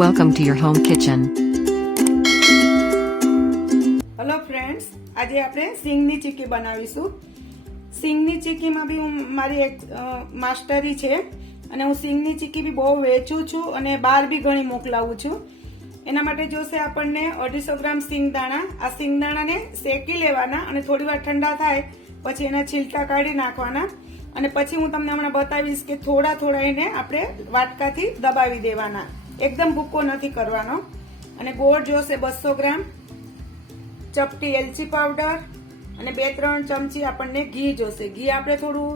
Welcome to your home kitchen. Hello friends, આજે આપણે સિંગની ચીક્કી બનાવીશું. સિંગની ચીક્કીમાં બી મારી એક માસ્ટરી છે અને હું સિંગની ચીક્કી બી બહુ વેચું છું અને બહાર બી ઘણી મોકલાવું છું. એના માટે જોશે આપણને 250 ગ્રામ સિંગદાણા. આ સિંગદાણાને શેકી લેવાના અને થોડી વાર ઠંડા થાય પછી એના છિલકા કાઢી નાખવાના અને પછી હું તમને હમણાં બતાવીશ કે થોડા થોડા એને આપણે વાટકાથી દબાવી દેવાના. એકદમ ભૂકો નથી કરવાનો. અને ગોળ જોશે 200 ગ્રામ, ચપટી એલચી પાવડર અને 2-3 ચમચી આપણને ઘી જોશે. ઘી આપણે થોડું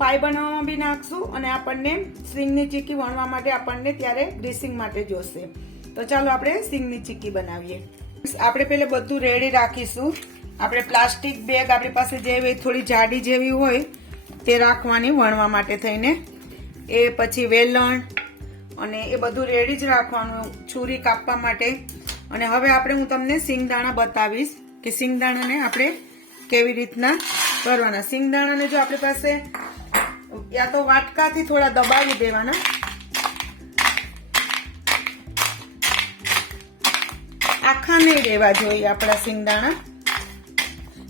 પાઈ બનાવવામાં બી નાખશું અને આપણને સિંગની ચીક્કી વણવા માટે આપણને ત્યારે ગ્રીસિંગ માટે જોશે. તો ચાલો આપણે સિંગની ચીક્કી બનાવીએ. આપણે પહેલા બધું રેડી રાખીશું. આપણે પ્લાસ્ટિક બેગ આપણી પાસે જેવી થોડી જાડી જેવી હોય તે રાખવાની વણવા માટે થઈને. એ પછી વેલણ અને એ બધું રેડી જ રાખવાનું, છુરી કાપવા માટે. અને હવે આપણે હું તમને સિંગદાણા બતાવીશ કે સિંગદાણાને આપણે કેવી રીતના કરવાના. સિંગદાણાને જો આપણી પાસે યા તો વાટકાથી થોડા દબાવી દેવાના, આખા નહીં રહેવા જોઈએ આપણા સિંગદાણા.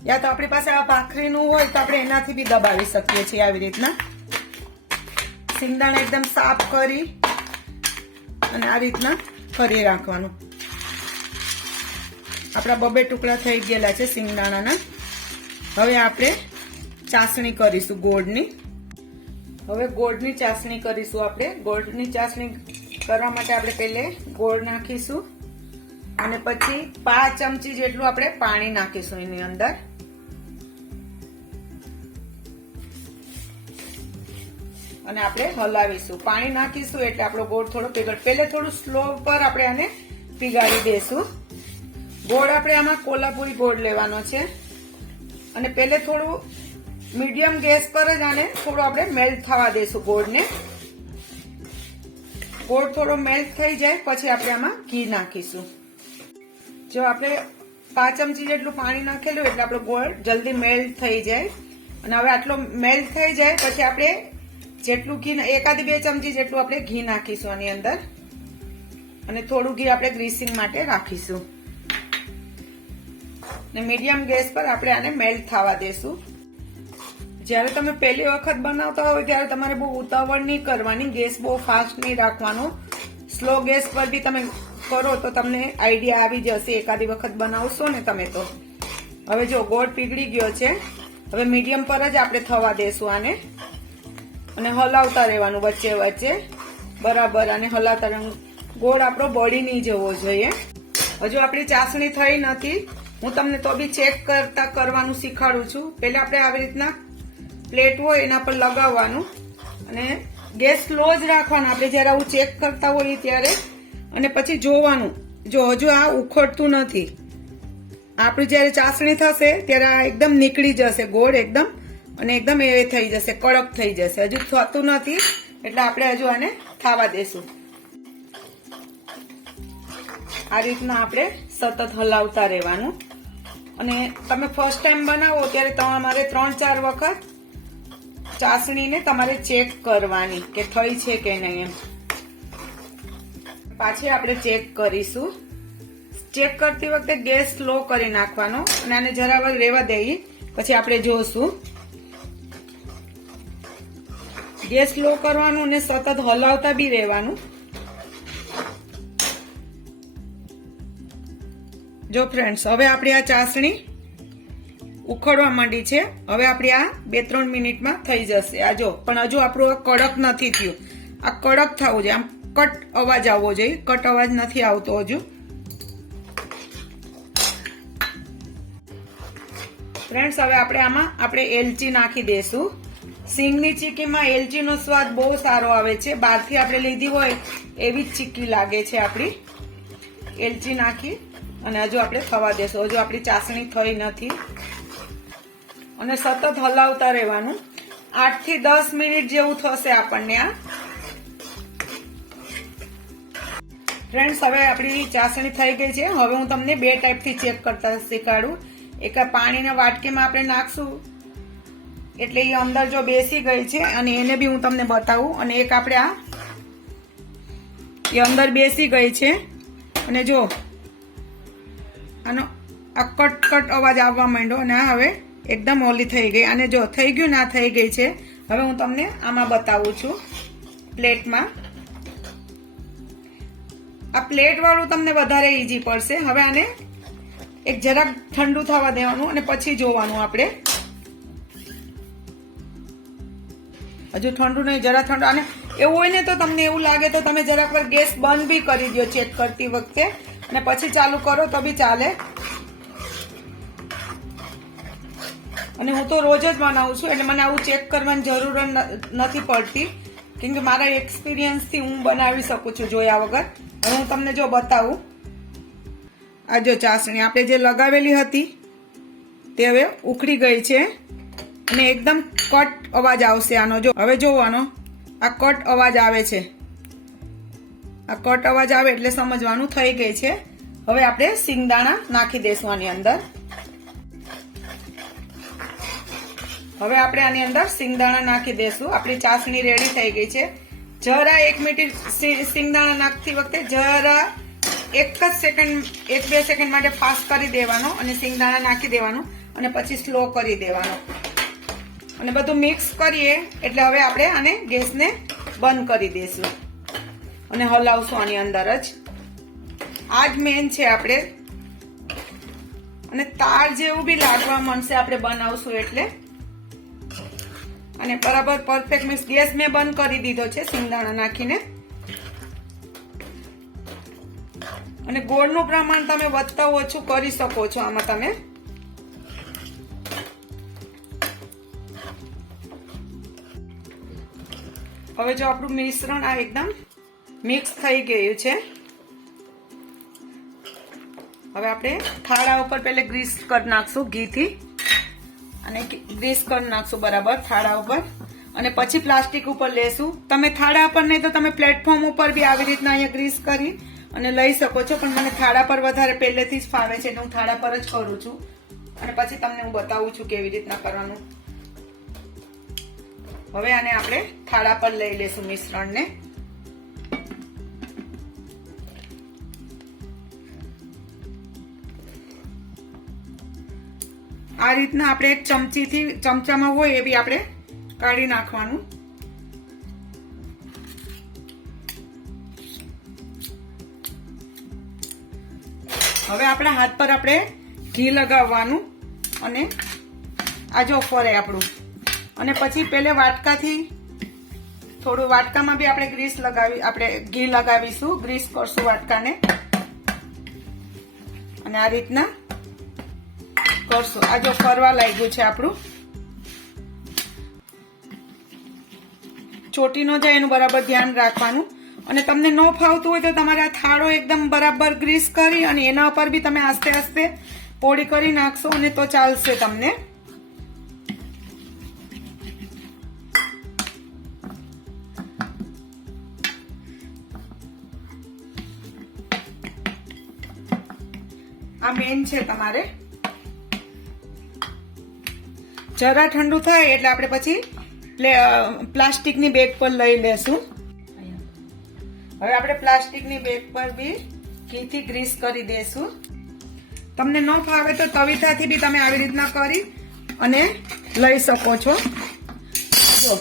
યા તો આપણી પાસે આ ભાખરીનું હોય તો આપણે એનાથી બી દબાવી શકીએ છીએ. આવી રીતના સિંગદાણા એકદમ સાફ કરી અને આ રીતના કરી રાખવાનું. આપણા 2 ટુકડા થઈ ગયેલા છે સિંગદાણાના. હવે આપણે ચાસણી કરીશું ગોળની. હવે ગોળની ચાસણી કરીશું આપણે. ગોળની ચાસણી કરવા માટે આપણે પહેલે ગોળ નાખીશું અને પછી 5 ચમચી જેટલું આપણે પાણી નાખીશું એની અંદર. અને આપણે હલાવીશું. પાણી નાખીશું એટલે આપણો ગોળ થોડો પીગળ. પહેલે થોડું સ્લો પર આપણે આને પીગાળી દઈશું. ગોળ આપણે આમાં કોલ્હાપુરી ગોળ લેવાનો છે અને પહેલે થોડું મીડિયમ ગેસ પર જ આને થોડું આપણે મેલ્ટ થવા દઈશું ગોળને. ગોળ થોડો મેલ્ટ થઈ જાય પછી આપણે આમાં ઘી નાખીશું. જો આપણે 5 ચમચી જેટલું પાણી નાખેલું એટલે આપણો ગોળ જલ્દી મેલ્ટ થઈ જાય. અને હવે આટલો મેલ્ટ થઈ જાય પછી આપણે જેટલું ઘી 1-2 ચમચી જેટલું આપણે ઘી નાખીશું આની અંદર અને થોડું ઘી આપણે ગ્રીસિંગ માટે રાખીશું. ને મીડિયમ ગેસ પર આપણે આને મેલ્ટ થવા દેશું. જ્યારે તમે પહેલી વખત બનાવતા હોય ત્યારે તમારે બહુ ઉતાવળ નહીં કરવાની. ગેસ બહુ ફાસ્ટ નહીં રાખવાનો. સ્લો ગેસ પર બી તમે કરો તો તમને આઈડિયા આવી જશે. એકાદી વખત બનાવશો ને તમે તો. હવે જો ગોળ પીગળી ગયો છે. હવે મીડિયમ પર જ આપણે થવા દેશું આને અને હલાવતા રહેવાનું વચ્ચે વચ્ચે બરાબર. અને હલાવતા રહેવાનું. ગોળ આપણો બળી નહીં જવો જોઈએ. હજુ આપણી ચાસણી થઈ નથી. હું તમને તો બી ચેક કરવાનું શીખવાડું છું. પહેલા આપણે આવી રીતના પ્લેટ હોય એના પર લગાવવાનું અને ગેસ સ્લો જ રાખવાનો આપણે જયારે આવું ચેક કરતા હોઈએ ત્યારે. અને પછી જોવાનું જો હજુ આ ઉખડતું નથી. આપણી જયારે ચાસણી થશે ત્યારે આ એકદમ નીકળી જશે ગોળ એકદમ અને એકદમ એ થઈ જશે, કડક થઈ જશે. હજુ થતું નથી એટલે આપણે હજુ આને થવા દેશું. આ રીતના આપણે સતત હલાવતા રહેવાનું. અને તમે ફર્સ્ટ ટાઈમ બનાવો ત્યારે તમારે 3-4 વખત ચાસણીને તમારે ચેક કરવાની કે થઈ છે કે નહીં એમ. પાછી આપણે ચેક કરીશું. ચેક કરતી વખતે ગેસ સ્લો કરી નાખવાનો અને આને જરા વાર રહેવા દઈએ પછી આપણે જોશું. ગેસ સ્લો કરવાનું અને સતત હલાવતા બી રહેવાનું. જો ફ્રેન્ડ્સ, હવે આપણી આ ચાસણી ઉખડવા માંડી છે. હવે આપણી આ 2-3 મિનિટમાં થઈ જશે. આ જો પણ હજુ આપણું આ કડક નથી થયું. આ કડક થવું જોઈએ. આમ કટ અવાજ આવવો જોઈએ. કટ અવાજ નથી આવતો હજુ. ફ્રેન્ડ્સ, હવે આપણે આમાં આપણે એલચી નાખી દઈશું. સિંગની ચીક્કીમાં એલચીનો સ્વાદ બહુ સારો આવે છે. બહારથી આપણે લીધી હોય એવી જ ચીક્કી લાગે છે આપણી. એલચી નાખી અને હજુ આપણે થવા દેશું. હજુ આપણી ચાસણી થઈ નથી અને સતત હલાવતા રહેવાનું. 8 થી 10 મિનિટ જેવું થશે આપણને આ. ફ્રેન્ડ્સ, હવે આપણી ચાસણી થઈ ગઈ છે. હવે હું તમને 2 ટાઈપથી ચેક કરતા શીખવાડું. એક પાણીના વાટકીમાં આપણે નાખશું એટલે એ અંદર જો બેસી ગઈ છે અને એને બી હું તમને બતાવું. અને એક આપણે આ એ અંદર બેસી ગઈ છે અને જો આનો આ કટ કટ અવાજ આવવા માંડ્યો અને આ હવે એકદમ ઓલી થઈ ગઈ. અને જો થઈ ગયું ના થઈ ગઈ છે. હવે હું તમને આમાં બતાવું છું પ્લેટમાં. આ પ્લેટ વાળું તમને વધારે ઈઝી પડશે. હવે આને એક જરાક ઠંડુ થવા દેવાનું અને પછી જોવાનું આપણે. હજુ ઠંડુ નહીં, જરા ઠંડુ. અને એવું હોય ને તો તમને એવું લાગે તો તમે જરાક વાર ગેસ બંધ બી કરી દો ચેક કરતી વખતે અને પછી ચાલુ કરો તો બી ચાલે. અને હું તો રોજ જ બનાવું છું એટલે મને આવું ચેક કરવાની જરૂર નથી પડતી, કેમ કે મારા એક્સપિરિયન્સથી હું બનાવી શકું છું જોયા વગર. હવે હું તમને જો બતાવું. આ જો ચાસણી આપણે જે લગાવેલી હતી તે હવે ઉખડી ગઈ છે અને એકદમ કટ અવાજ આવશે આનો. જો હવે જોવાનો આ કટ અવાજ આવે છે. આ કટ અવાજ આવે એટલે સમજવાનું થઈ ગઈ છે. હવે આપણે શિંગદાણા નાખી દઈશું આની અંદર. હવે આપણે આની અંદર શિંગદાણા નાખી દઈશું. આપણી ચાસણી રેડી થઈ ગઈ છે. જરા 1 મિનિટ શિંગદાણા નાખતી વખતે જરા 1 સેકન્ડ 1-2 સેકન્ડ માટે ફાસ્ટ કરી દેવાનો અને શિંગદાણા નાખી દેવાનું અને પછી સ્લો કરી દેવાનો અને બધું મિક્સ કરીએ એટલે હવે આપણે આને ગેસને બંધ કરી દઈશું અને હલાવશું આની અંદર જ. આ જ મેન છે આપણે. અને તાર જેવું બી લાગવા માંડશે આપણે બનાવશું એટલે. અને બરાબર પરફેક્ટ મિક્સ. ગેસ મેં બંધ કરી દીધો છે શિંગદાણા નાખીને. અને ગોળનું પ્રમાણ તમે વધતા ઓછું કરી શકો છો આમાં તમે. હવે જો આપણું મિશ્રણ આ એકદમ મિક્સ થઈ ગયું છે. હવે આપણે થાળા ઉપર પહેલા ગ્રીસ કરી નાખશું ઘીથી અને ગ્રીસ કરી નાખશું બરાબર થાળા ઉપર અને પછી પ્લાસ્ટિક ઉપર લેશું. તમે થાળા પર નહીં તો તમે પ્લેટફોર્મ ઉપર બી આવી રીતના અહીંયા ગ્રીસ કરી અને લઈ શકો છો, પણ મને થાળા પર વધારે પહેલેથી જ ફાવે છે એટલે હું થાળા પર જ કરું છું અને પછી તમને હું બતાવું છું કેવી રીતના કરવાનું. હવે આને આપણે થાળા પર લઈ લેશું મિશ્રણને. આ રીતના આપણે એક ચમચીથી ચમચામાં હોય એ બી આપણે કાઢી નાખવાનું. હવે આપણા હાથ પર આપણે ઘી લગાવવાનું અને આ જો ફરે આપણું. અને પછી પેલે વાટકાથી થોડું વાટકામાં બી આપણે ગ્રીસ લગાવી આપણે ઘી લગાવીશું, ગ્રીસ કરશું વાટકાને અને આ રીતના કરશું. આ જો ફરવા લાગ્યું છે આપણું. ચોટી ન જાય એનું બરાબર ધ્યાન રાખવાનું. અને તમને ન ફાવતું હોય તો તમારે આ થાળો એકદમ બરાબર ગ્રીસ કરી અને એના ઉપર બી તમે આસ્તે આસ્તે પોળી કરી નાખશો અને તો ચાલશે તમને. આ મેન છે તમારે. જરા ઠંડુ થાય એટલે આપણે પછી પ્લાસ્ટિકની બેગ પર લઈ લેશું. હવે આપણે પ્લાસ્ટિકની બેગ પર બી ઘીથી ગ્રીસ કરી દેશું. તમને ન ફાવે તો તવીથાથી બી તમે આવી રીતના કરી અને લઈ શકો છો. જો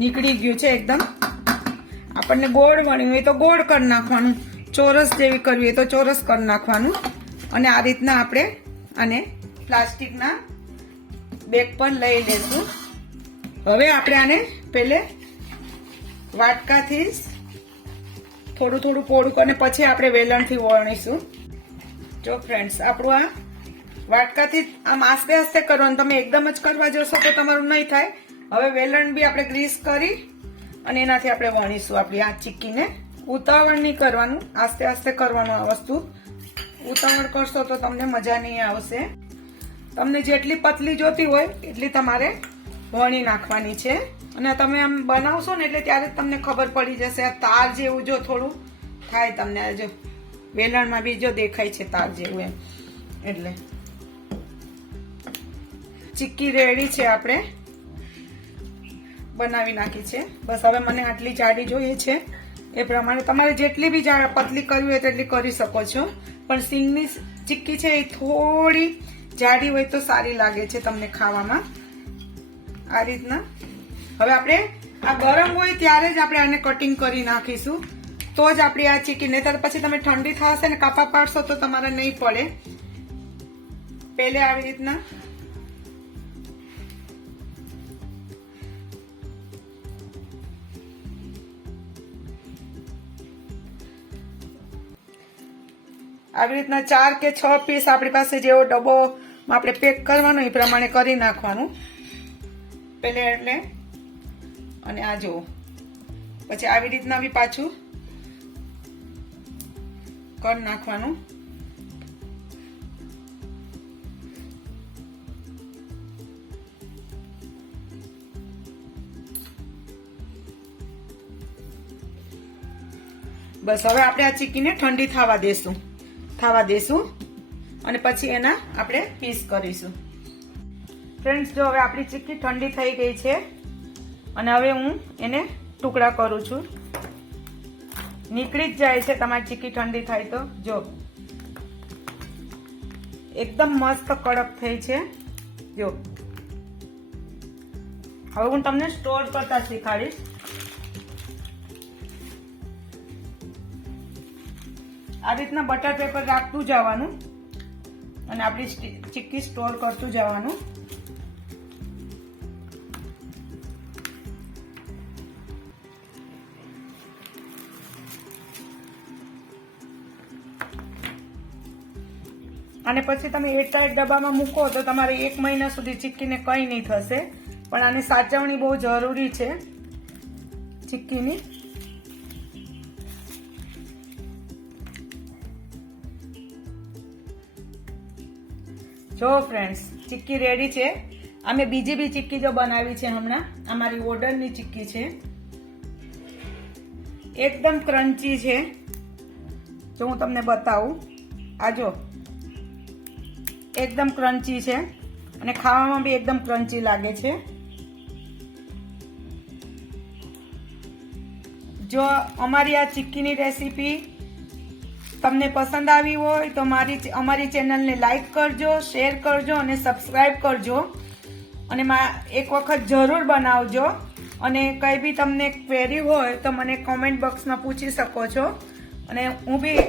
નીકળી ગયું છે એકદમ. આપણને ગોળ વણ્યું હોય તો ગોળ કરી નાખવાનું, ચોરસ જેવી કરવી હોય તો ચોરસ કરી નાખવાનું. અને આ રીતના આપણે આને પ્લાસ્ટિકના બેગ પર લઈ લેશું. હવે આપણે આને પહેલે વાટકાથી થોડું થોડું પોળું કરીને પછી આપણે વેલણથી વણીશું. જો ફ્રેન્ડ્સ આપણું આ વાટકાથી આમ આસ્તે આસ્તે કરવાનું. તમે એકદમ જ કરવા જશો તો તમારું નહીં થાય. હવે વેલણ બી આપણે ગ્રીસ કરી અને એનાથી આપણે વણીશું આપણી આ ચીક્કીને. ઉતાવળ નહીં કરવાનું, આસ્તે આસ્તે કરવાનું આ વસ્તુ. ઉતાવળ કરશો તો તમને મજા નહીં આવશે. તમને જેટલી પતલી જોતી હોય એટલી તમારે વણી નાખવાની છે. અને તમે આમ બનાવશો ને એટલે ત્યારે જ તમને ખબર પડી જશે. આ તાર જેવું જો થોડું થાય તમને. જો વેલણમાં બી જો દેખાય છે તાર જેવું એમ. એટલે ચીક્કી રેડી છે, આપણે બનાવી નાખી છે. બસ હવે મને આટલી જાડી જોઈએ છે એ પ્રમાણે તમારે જેટલી બી પતલી કરવી હોય તેટલી કરી શકો છો, પણ સિંગની ચીક્કી છે એ થોડી જાડી હોય તો સારી લાગે છે તમને ખાવામાં. આ રીતના હવે આપણે આ ગરમ હોય ત્યારે જ આપણે આને કટિંગ કરી નાખીશું, તો જ આપણી આ ચીક્કી, નહીં પછી તમે ઠંડી થશે ને કાપા પાડશો તો તમારે નહીં પડે. પહેલે આવી રીતના આવી રીતના 4 કે 6 પીસ આપણી પાસે જેવો ડબ્બો આપણે પેક કરવાનો એ પ્રમાણે કરી નાખવાનું પહેલે. એટલે અને આ જુઓ, પછી આવી રીતના બી પાછું કરી નાખવાનું. બસ હવે આપણે આ ચીક્કીને ઠંડી થવા દેશું અને પછી એના આપણે પીસ કરીશું. ફ્રેન્ડ્સ, જો હવે આપણી ચીક્કી ઠંડી થઈ ગઈ છે અને હવે હું એને ટુકડા કરું છું. નીકળી જ જાય છે તમારી ચીક્કી ઠંડી થાય તો. જો એકદમ મસ્ત કડક થઈ છે. જો હવે હું તમને સ્ટોર કરતા શીખવાડીશ. આ રીતના બટર પેપર રાખતું જવાનું અને આપણી ચીક્કી સ્ટોર કરતું જવાનું. અને પછી તમે એરટાઈટ ડબ્બામાં મૂકો તો તમારે 1 મહિના સુધી ચીક્કીને કંઈ નહીં થશે. પણ આની સાચવણી બહુ જરૂરી છે ચીક્કીની. જો ફ્રેન્ડ્સ, ચીક્કી રેડી છે. અમે બીજી બી ચીક્કી જો બનાવી છે હમણાં. અમારી ઓર્ડરની ચીક્કી છે, એકદમ ક્રન્ચી છે. જો હું તમને બતાવું, આ જો એકદમ ક્રન્ચી છે અને ખાવામાં બી એકદમ ક્રન્ચી લાગે છે. જો અમારી આ ચીક્કીની રેસીપી તમને પસંદ આવી હોય તો અમારી ચેનલને લાઈક કરજો, શેર કરજો અને સબસ્ક્રાઈબ કરજો. અને એક વખત જરૂર બનાવજો. અને કંઈ બી તમને ક્વેરી હોય તો મને કોમેન્ટ બોક્સમાં પૂછી શકો છો. અને હું બી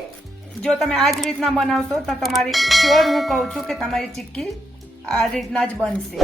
જો તમે આ જ રીતના બનાવશો તો તમારી શ્યોર હું કહું છું કે તમારી ચીક્કી આ રીતના જ બનશે.